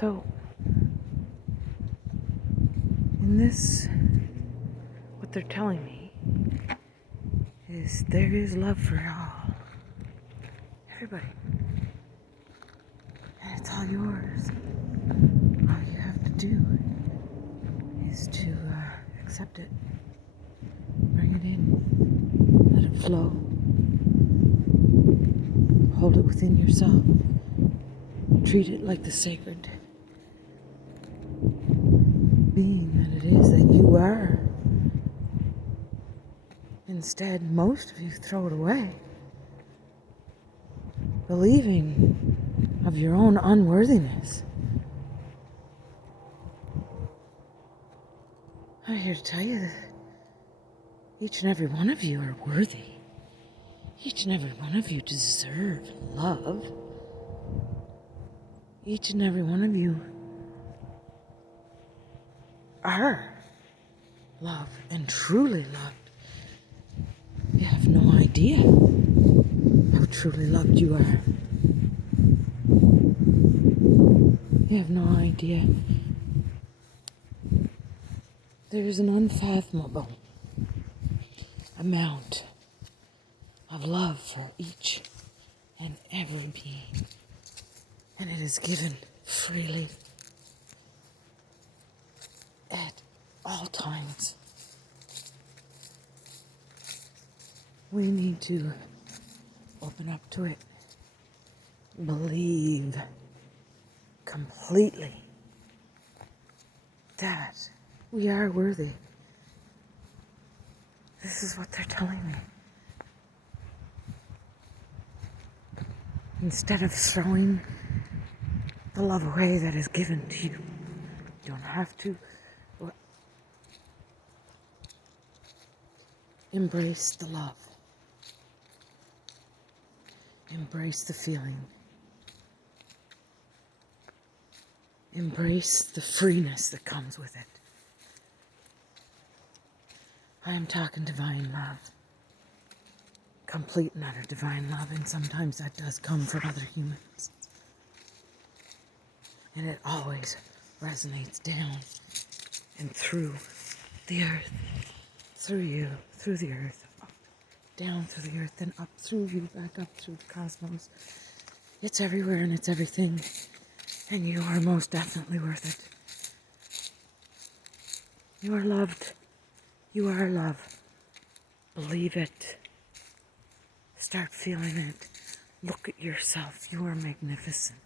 So, in this, what they're telling me is there is love for all. Everybody. And it's all yours. All you have to do is to accept it. Bring it in. Let it flow. Hold it within yourself. Treat it like the sacred being that it is that you are. Instead, most of you throw it away, believing of your own unworthiness. I'm here to tell you that each and every one of you are worthy. Each and every one of you deserve love. Each and every one of you are loved and truly loved. You have no idea how truly loved you are. You have no idea. There is an unfathomable amount of love for each and every being. And it is given freely at all times. We need to open up to it. Believe completely that we are worthy. This is what they're telling me. Instead of throwing the love away that is given to you, you don't have to. Embrace the love. Embrace the feeling. Embrace the freeness that comes with it. I am talking divine love. Complete and utter divine love, and sometimes that does come from other humans. And it always resonates down and through the earth, through you, through the earth, up, down through the earth, then up through you, back up through the cosmos. It's everywhere and it's everything, and you are most definitely worth it. You are loved. You are love. Believe it. Start feeling it. Look at yourself. You are magnificent.